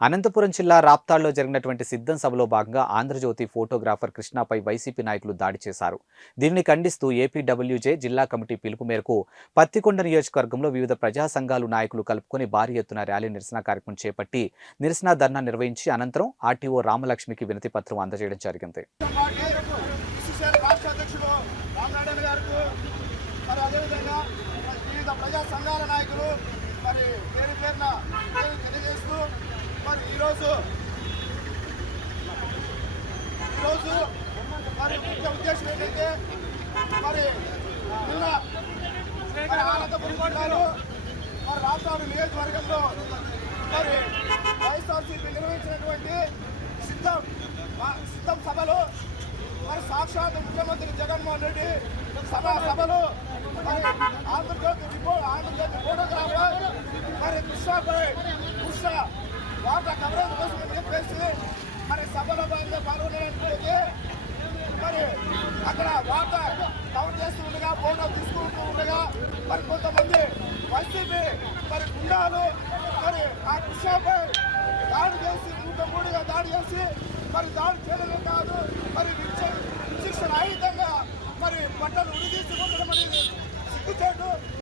అనంతపురం జిల్లా రాప్తాడ్లో జరిగినటువంటి సిద్ధం సభలో భాగంగా ఆంధ్రజ్యోతి ఫోటోగ్రాఫర్ కృష్ణపై వైసీపీ నాయకులు దాడి చేశారు. దీనిని ఖండిస్తూ ఏపీడబ్ల్యూజే జిల్లా కమిటీ పిలుపు మేరకు పత్తికొండ నియోజకవర్గంలో వివిధ ప్రజా సంఘాలు నాయకులు కలుపుకొని భారీ ఎత్తున ర్యాలీ నిరసన కార్యక్రమం చేపట్టి నిరసన ధర్నా నిర్వహించి అనంతరం ఆర్టీఓ రామలక్ష్మికి వినతి పత్రం అందజేయడం జరిగింది. మరి అదేవిధంగా మరి వివిధ ప్రజా సంఘాల నాయకులు మరి పేరు పేరున ఈరోజు ఈరోజు మరి ముఖ్య ఉద్దేశం ఏంటంటే మరి నిన్న మరి అనంతపురం జిల్లాలో మరి రాష్ట్రాలు నియోజకవర్గంలో మరి వైఎస్ఆర్సీపీ నిర్వహించినటువంటి సిద్ధం సిద్ధం సభలో మరి సాక్షాత్ ముఖ్యమంత్రి జగన్మోహన్ రెడ్డి సభ సభలో మరి ఆంధ్రజ్యోతి రిపోర్ట్ ఆంధ్రజ్యోతి ఫోటోగ్రాఫర్ మరి కృష్ణపై కృష్ణ వార్త కవరేజ్ కోసం అని చెప్పేసి మరి సభలో భాగంగా పాల్గొనడానికి మరి అక్కడ వార్త కవర్ చేస్తూ ఉండగా ఫోటో తీసుకుంటూ ఉండగా మరి కొంతమంది వైసీపీ మరి గుండాలు మరి ఆ కృష్ణపై దాడి చేసి నూట మూడుగా దాడి చేసి మరి దాడి చేయడమే